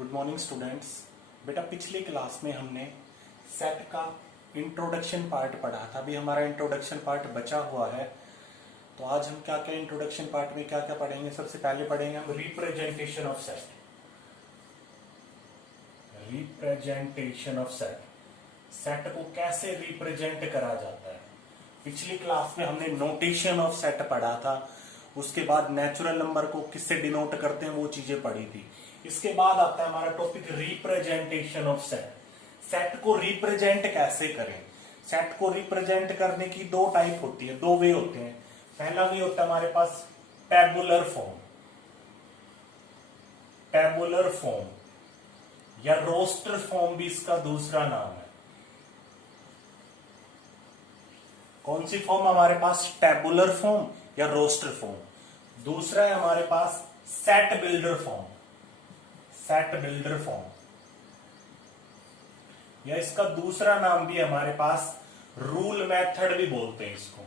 Good morning students. बेटा पिछली class में हमने सेट का इंट्रोडक्शन पार्ट पढ़ा था। अभी हमारा इंट्रोडक्शन पार्ट बचा हुआ है। तो आज हम क्या क्या इंट्रोडक्शन पार्ट में क्या क्या पढ़ेंगे। सबसे पहले पढ़ेंगे हम representation of set. Representation of set, set को कैसे रिप्रेजेंट करा जाता है। पिछली क्लास में हमने नोटेशन ऑफ सेट पढ़ा था। उसके बाद नेचुरल नंबर को किससे डिनोट करते हैं वो चीजें पढ़ी थी। इसके बाद आता है हमारा topic representation of set. Set को रिप्रेजेंट कैसे करें। सेट को रिप्रेजेंट करने की दो टाइप होती है, दो वे होते हैं। पहला वे होता है हमारे पास टेबुलर फॉर्म, टेबुलर फॉर्म या रोस्टर फॉर्म भी इसका दूसरा नाम है। कौन सी फॉर्म हमारे पास, टेबुलर फॉर्म या रोस्टर फॉर्म। दूसरा है हमारे पास set builder form, set builder form या इसका दूसरा नाम भी हमारे पास रूल मेथड भी बोलते हैं इसको।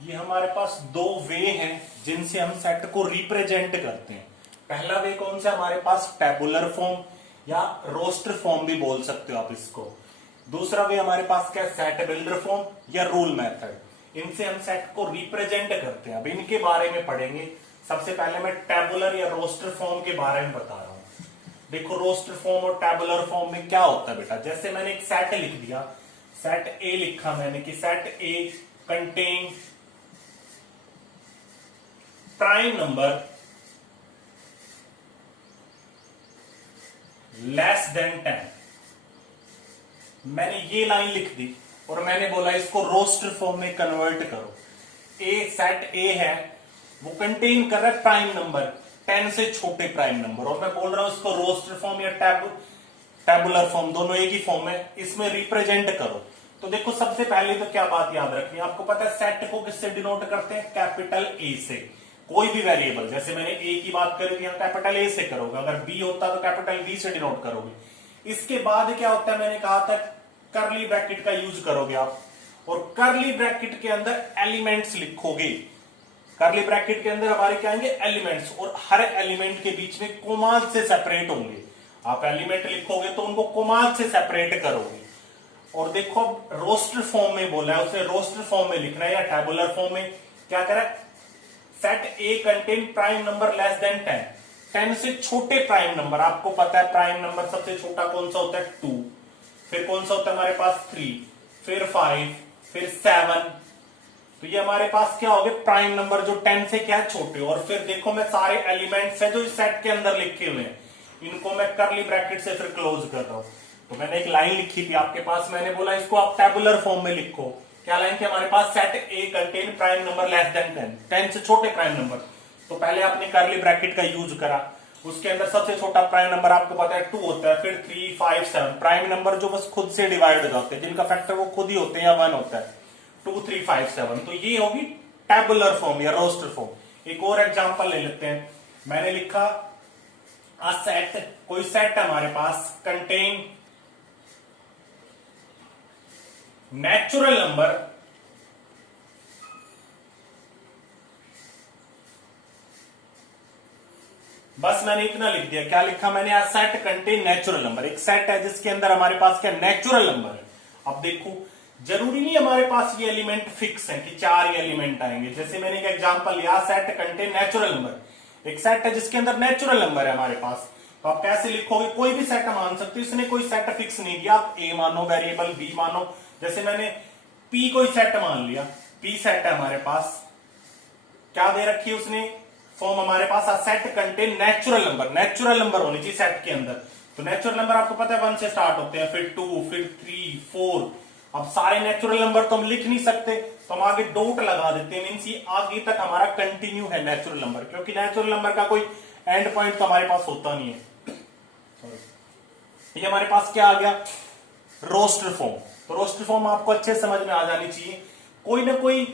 ये हमारे पास दो वे हैं जिनसे हम सेट को रिप्रेजेंट करते हैं। पहला वे कौन सा, हमारे पास टेबुलर फॉर्म या रोस्टर फॉर्म भी बोल सकते हो आप इसको। दूसरा वे हमारे पास क्या, सेट बिल्डर फॉर्म या रूल मेथड। इनसे हम सेट को रिप्रेजेंट करते हैं। अब इनके बारे में पढ़ेंगे। सबसे पहले मैं टेबुलर या रोस्टर फॉर्म के बारे में बता रहा हूं। देखो रोस्टर फॉर्म और टेबुलर फॉर्म में क्या होता है बेटा। जैसे मैंने एक सेट लिख दिया, सेट ए लिखा मैंने कि set A contain prime number less than 10। मैंने ये लाइन लिख दी और मैंने बोला इसको रोस्टर फॉर्म में कन्वर्ट करो। ए सेट ए है, वो कंटेन कर रहा है प्राइम नंबर 10 से छोटे प्राइम नंबर, और मैं बोल रहा हूं इसको रोस्टर फॉर्म या टेबुलर फॉर्म, दोनों एक ही फॉर्म है, इसमें रिप्रेजेंट करो। तो देखो सबसे पहले तो क्या बात याद रखनी है, आपको पता है सेट को किससे डिनोट करते हैं, कैपिटल ए से। कोई भी वेरिएबल, जैसे मैंने ए की बात करी यहां कैपिटल ए से करोगे, अगर बी होता तो कैपिटल बी से डिनोट करोगे। इसके बाद क्या होता है, मैंने कहा था करली ब्रैकेट का यूज करोगे आप, और करली ब्रैकेट के अंदर एलिमेंट्स लिखोगे। करली ब्रैकेट के अंदर हमारे क्या आएंगे, एलिमेंट्स, और हर एलिमेंट के बीच में कोमाल से सेपरेट होंगे। आप एलिमेंट लिखोगे तो उनको कोमाल से सेपरेट करोगे। और देखो रोस्टर फॉर्म में बोला है, उसे रोस्टर फॉर्म में लिखना है या टेबुलर फॉर्म में क्या करा, set A contain prime number less than 10। 10 से छोटे प्राइम नंबर, आपको पता है प्राइम नंबर सबसे छोटा कौन सा होता है, 2। फिर कौन सा होता है हमारे पास, 3, फिर 5, फिर 7। तो ये हमारे पास क्या हो गए, प्राइम नंबर जो 10 से क्या छोटे। और फिर देखो मैं सारे एलिमेंट्स है जो इस सेट के अंदर लिखे हुए हैं, इनको मैं करली ब्रैकेट से फिर क्लोज कर रहा हूं। तो मैंने एक लाइन लिखी थी आपके पास, मैंने बोला इसको आप टेबुलर फॉर्म में लिखो। क्या लाइन थी हमारे पास, set A contain prime number less than 10, 10 से छोटे प्राइम नंबर। तो पहले आपने करली ब्रैकेट का यूज करा, उसके अंदर सबसे छोटा प्राइम नंबर आपको पता है 2 होता है, फिर 3, 5, 7 प्राइम नंबर जो बस खुद से डिवाइड हो जाते हैं, जिनका फैक्टर वो खुद ही होते हैं या 1 होता है, 2, 3, 5, 7। तो ये होगी टेबुलर फॉर्म या रोस्टर फॉर्म। एक और एग्जांपल ले लेते हैं। मैंने लिखा आ सेट, कोई सेट है हमारे पास, कंटेन नेचुरल नंबर बस मैंने इतना लिख दिया। क्या लिखा मैंने, आ सेट कंटेन नेचुरल नंबर। एक सेट है जिसके अंदर हमारे पास क्या, नेचुरल नंबर है। अब देखो जरूरी नहीं हमारे पास ये एलिमेंट फिक्स है कि 4 एलिमेंट आएंगे। जैसे मैंने एक एग्जांपल लिया, सेट कंटेन नेचुरल नंबर। एक सेट है जिसके अंदर नेचुरल नंबर है हमारे पास, तो आप कैसे लिखोगे, कोई भी सेट मान सकते हो, इसने कोई सेट फिक्स नहीं दिया। आप ए मानो, वेरिएबल बी मानो। जैसे मैंने पी कोई सेट मान लिया, पी सेट है हमारे पास, क्या दे रखी है उसने फॉर्म हमारे पास, set contain natural number. Natural number होनी चाहिए सेट के अंदर। तो नेचुरल नंबर आपको पता है 1 से स्टार्ट होते हैं, फिर 2, फिर 3, 4। अब सारे नेचुरल नंबर तो हम लिख नहीं सकते, तो हम आगे डॉट लगा देते हैं। मींस ये आगे तक हमारा कंटिन्यू है नेचुरल नंबर, क्योंकि नेचुरल नंबर का कोई एंड पॉइंट तो हमारे पास होता नहीं है। ये हमारे पास क्या आ गया, रोस्टर फॉर्म। तो रोस्टर फॉर्म आपको अच्छे समझ में आ जानी चाहिए। कोई ना कोई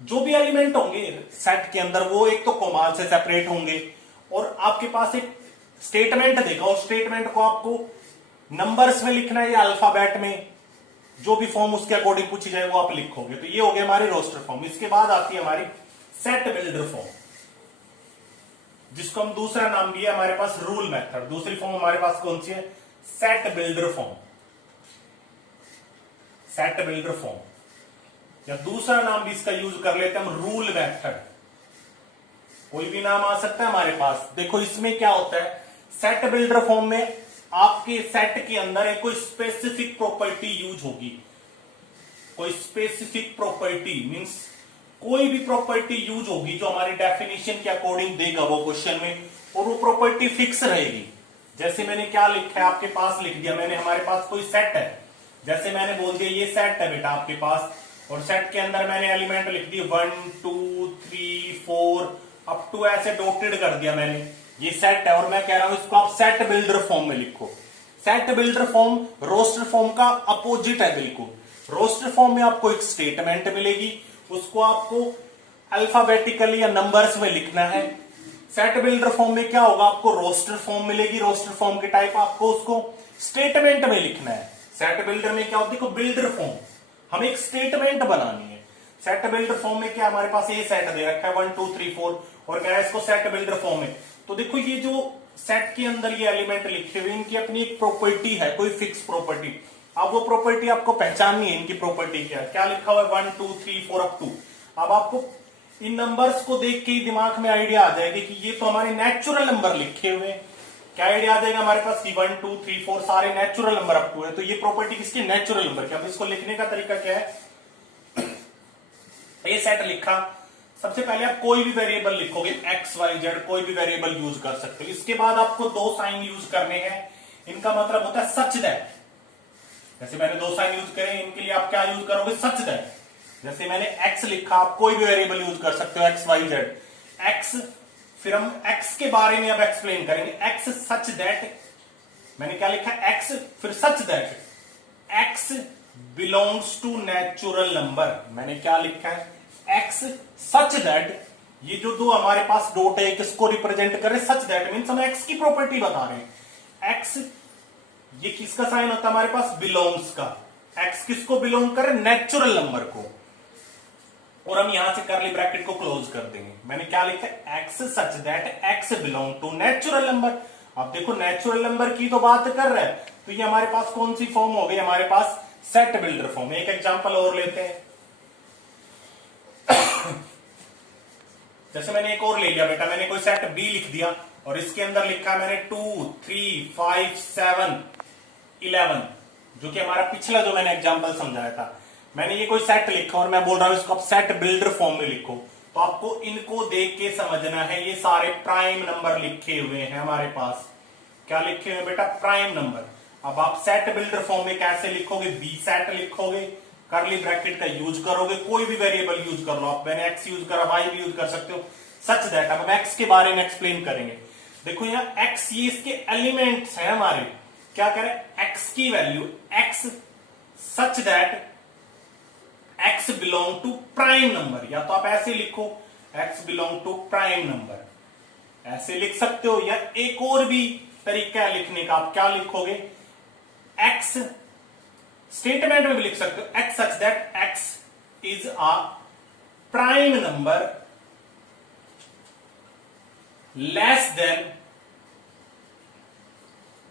जो भी एलिमेंट होंगे सेट के अंदर, वो एक तो कोमाल से सेपरेट होंगे, और आपके पास एक स्टेटमेंट देगा, और स्टेटमेंट को आपको नंबर्स में लिखना है या अल्फाबेट में, जो भी फॉर्म उसके अकॉर्डिंग पूछी जाए वो आप लिखोगे। तो ये हो गया हमारी रोस्टर फॉर्म। इसके बाद आती है हमारी सेट बिल्डर फॉर्म। जिसको हम दूसरा नाम दिया हमारे पास रूल मेथड। दूसरी फॉर्म हमारे पास कौन सी है? Set builder form. Set builder form या दूसरा नाम भी इसका यूज कर लेते हैं हम, रूल मेथड। कोई भी नाम आ सकता है हमारे पास। देखो इसमें क्या होता है, सेट बिल्डर फॉर्म में आपके सेट के अंदर एक कोई स्पेसिफिक प्रॉपर्टी यूज होगी। कोई स्पेसिफिक प्रॉपर्टी मींस कोई भी प्रॉपर्टी यूज होगी जो हमारी डेफिनेशन के अकॉर्डिंग देगा वो क्वेश्चन में, और वो प्रॉपर्टी फिक्स रहेगी। जैसे मैंने क्या लिखा है आपके पास, लिख दिया मैंने हमारे पास कोई सेट है, जैसे मैंने बोल दिया ये सेट है बेटा आपके पास, और सेट के अंदर मैंने एलिमेंट लिख दिए 1 2 3 4 अप टू ऐसे डॉटेड कर दिया मैंने, ये सेट है। और मैं कह रहा हूं इसको आप सेट बिल्डर फॉर्म में लिखो। Set builder form roster form का अपोजिट है बिल्कुल। रोस्टर फॉर्म में आपको एक स्टेटमेंट मिलेगी, उसको आपको अल्फाबेटिकली या नंबर्स में लिखना है। सेट बिल्डर फॉर्म में क्या होगा, आपको रोस्टर फॉर्म मिलेगी, रोस्टर फॉर्म के टाइप आपको उसको स्टेटमेंट में लिखना है। सेट बिल्डर में क्या होती है, बिल्डर फॉर्म हमें एक स्टेटमेंट बनानी है। सेट बिल्डर फॉर्म में क्या हमारे पास ये सेट दे रखा है 1 2 3 4 और कह रहा है इसको सेट बिल्डर फॉर्म में। तो देखो ये जो सेट के अंदर ये एलिमेंट लिखे हुए इनकी अपनी एक प्रॉपर्टी है, कोई फिक्स प्रॉपर्टी। अब वो प्रॉपर्टी आपको पहचाननी है, इनकी प्रॉपर्टी क्या है, क्या लिखा हुआ है 1 2 3 4 अप टू। अब आपको इन नंबर्स को देख के ही दिमाग में आइडिया आ जाएगा कि ये तो हमारे नेचुरल नंबर लिखे हुए हैं। क्या आइडिया आ जाएगा हमारे पास कि 1 2 3 4 सारे नेचुरल नंबर अप टू है, तो ये प्रॉपर्टी किसकी, नेचुरल नंबर की। अब इसको लिखने का तरीका क्या है, ये सेट लिखा, सबसे पहले आप कोई भी वेरिएबल लिखोगे एक्स वाई जेड, कोई भी वेरिएबल यूज कर सकते हो। इसके बाद आपको दो साइन यूज करने हैं, इनका मतलब होता है सच दैट। जैसे मैंने दो साइन यूज करे, इनके लिए आप क्या यूज करोगे, सच दैट। जैसे मैंने एक्स लिखा, आप कोई भी वेरिएबल यूज कर सकते हो, एक्स वाई जेड। एक्स, फिर हम एक्स के बारे में अब एक्सप्लेन करेंगे, एक्स सच दैट। मैंने क्या लिखा, एक्स फिर such that X belongs to natural number. मैंने क्या लिखा है, एक्स सच दैट, ये जो दो हमारे पास डॉट है किसको रिप्रेजेंट करे, सच दैट मीन्स हम एक्स की प्रॉपर्टी बता रहे हैं। एक्स ये किसका साइन होता है हमारे पास, बिलोंग्स का। एक्स किसको बिलोंग करे, नेचुरल नंबर को। और हम यहां से करली ब्रैकेट को क्लोज कर देंगे। मैंने क्या लिखा है, X such that X belong to natural number. अब देखो नेचुरल नंबर की तो बात कर रहा है, तो ये हमारे पास कौन सी फॉर्म हो गई, हमारे पास सेट बिल्डर फॉर्म। एक एग्जांपल और लेते हैं, जैसे मैंने एक और ले लिया बेटा, मैंने कोई सेट बी लिख दिया और इसके अंदर लिखा मैंने 2 3 5 7 11, जो कि हमारा पिछला जो मैंने एग्जांपल समझाया था। मैंने ये कोई सेट लिखा और मैं बोल रहा हूं इसको आप सेट बिल्डर फॉर्म में लिखो। तो आपको इनको देख के समझना है, ये सारे प्राइम नंबर लिखे हुए हैं हमारे पास। क्या लिखे हुए बेटा, प्राइम नंबर। अब आप सेट बिल्डर फॉर्म में कैसे लिखोगे, बी सेट लिखोगे, करली ब्रैकेट का यूज करोगे, कोई भी वेरिएबल यूज कर लो आप। मैंने एक्स यूज करा, वाई भी यूज कर सकते हो, सच दैट। अब हम एक्स के बारे में एक्सप्लेन करेंगे। देखो यहाँ एक्स ये इसके एलिमेंट्स हैं हमारे। क्या करें, एक्स की value X such that X belong to prime number, या तो आप ऐसे लिखो X belong to prime number, ऐसे लिख सकते हो। या एक और भी तरीका है लिखने का, आप क्या लिखोगे, एक्स स्टेटमेंट में भी लिख सकते हो, x such that x is a prime number less then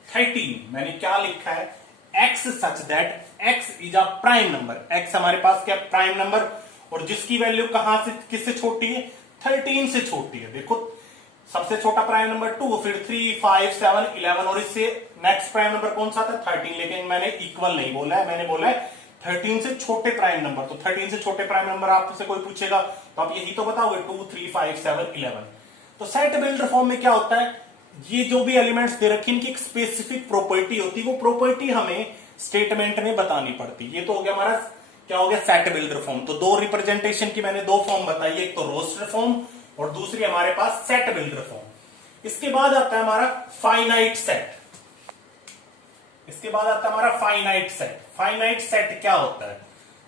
13। मैंने क्या लिखा है, X such that x is a prime number. X हमारे पास क्या, प्राइम नंबर, और जिसकी वैल्यू कहां से किससे छोटी है, 13 से छोटी है। देखो सबसे छोटा प्राइम नंबर 2, फिर 3 5 7 11, और इससे नेक्स्ट प्राइम नंबर कौन सा था, 13। लेकिन मैंने इक्वल नहीं बोला है, मैंने बोला है 13 से छोटे प्राइम नंबर। तो 13 से छोटे प्राइम नंबर आपसे कोई पूछेगा तो आप यही तो बताओगे, 2 3 5 7 11। तो सेट बिल्डर फॉर्म में क्या होता है, ये जो भी एलिमेंट्स दे रखे इनकी एक स्पेसिफिक प्रॉपर्टी होती है, वो प्रॉपर्टी हमें स्टेटमेंट में बतानी पड़ती। ये तो हो गया हमारा क्या हो गया, सेट बिल्डर फॉर्म। तो दो रिप्रेजेंटेशन की मैंने दो फॉर्म बताई, एक तो रोस्टर फॉर्म और दूसरी हमारे पास सेट बिल्डर फॉर्म। इसके बाद आता है हमारा फाइनाइट सेट। इसके बाद आता है हमारा फाइनाइट सेट। फाइनाइट सेट क्या होता है,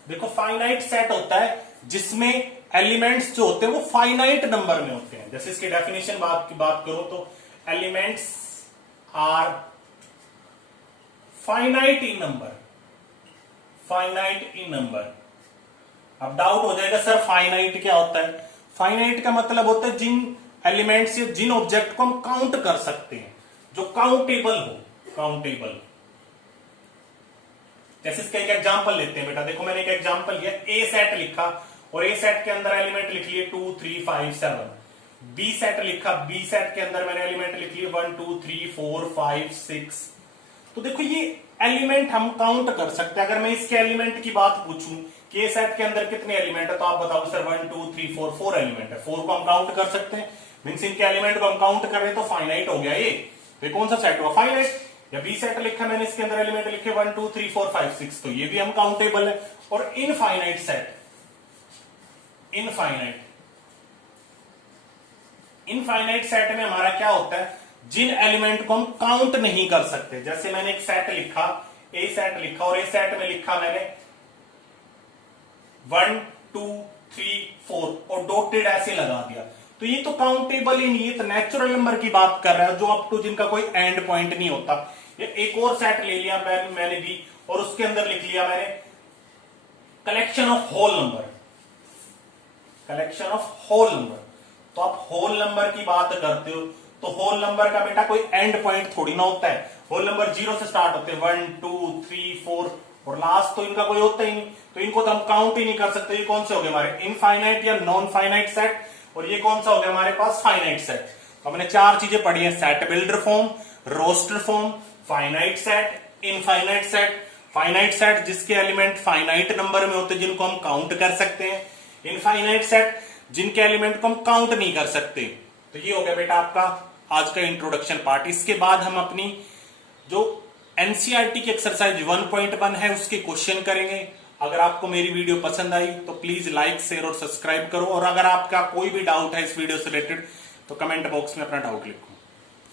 देखो फाइनाइट सेट होता है जिसमें एलिमेंट्स जो होते हैं वो फाइनाइट नंबर में होते हैं। जैसे इसकी डेफिनेशन की बात करो तो elements are finite in number, finite in number. अब डाउट हो जाएगा सर फाइनाइट क्या होता है। फाइनाइट का मतलब होता है जिन एलिमेंट्स या जिन ऑब्जेक्ट को हम काउंट कर सकते हैं, जो काउंटेबल हो, काउंटेबल। जैसे इसका एक एग्जांपल लेते हैं बेटा, देखो मैंने एक एग्जांपल लिया, ए सेट लिखा और ए सेट के अंदर एलिमेंट लिख लिए 2 3 5 7। बी सेट लिखा, बी सेट के अंदर मैंने एलिमेंट लिख लिए 1 2 3 4 5 6। तो देखो ये एलिमेंट हम काउंट कर सकते हैं। अगर मैं इसके एलिमेंट की बात पूछूं कि ए सेट के अंदर कितने एलिमेंट है, तो आप बताओ सर 1 2 3 4 4 एलिमेंट है। 4 को हम काउंट कर सकते हैं, मींस इनके एलिमेंट को हम काउंट कर रहे हैं तो फाइनाइट हो गया ये कौन सा सेट हुआ, फाइनाइट। या बी सेट लिखा मैंने, इसके अंदर एलिमेंट लिखे 1 2 3 4 5 6, तो ये भी हम काउंटेबल है। और इनफाइनाइट सेट, इनफाइनाइट सेट में हमारा क्या होता है, जिन एलिमेंट को हम काउंट नहीं कर सकते। जैसे मैंने एक सेट लिखा, ए सेट लिखा और ए सेट में लिखा मैंने 1 2 3 4 और डॉटेड ऐसे लगा दिया, तो ये तो काउंटेबल ही नहीं है, तो नेचुरल नंबर की बात कर रहा है, जो अप टू जिनका कोई एंड पॉइंट नहीं होता। ये एक और सेट ले लिया मैंने भी, और उसके अंदर लिख लिया मैंने collection of whole number, collection of whole number. तो आप होल नंबर की बात करते हो, तो होल नंबर का बेटा कोई एंड पॉइंट थोड़ी ना होता है। होल नंबर 0 से स्टार्ट होते हैं, 1 2 3 4 और लास्ट तो इनका कोई होता ही नहीं, तो इनको तो हम काउंट ही नहीं कर सकते। ये कौन से हो गए हमारे, इनफाइनाइट या नॉन फाइनाइट सेट, और ये कौन सा हो गया हमारे पास, फाइनाइट सेट। तो हमने 4 चीजें पढ़ी है, set builder form, roster form, finite set, infinite set. Finite set जिसके एलिमेंट फाइनाइट नंबर में होते हैं, जिनको हम काउंट कर सकते हैं। इनफाइनाइट सेट जिनके एलिमेंट को हम काउंट नहीं कर सकते। तो ये हो गया बेटा आपका आज का इंट्रोडक्शन पार्ट। इसके बाद हम अपनी जो एनसीईआरटी की एक्सरसाइज 1.1 है उसके क्वेश्चन करेंगे। अगर आपको मेरी वीडियो पसंद आई तो प्लीज लाइक शेयर और सब्सक्राइब करो, और अगर आपका कोई भी डाउट है इस वीडियो से रिलेटेड तो कमेंट बॉक्स में अपना डाउट लिखो।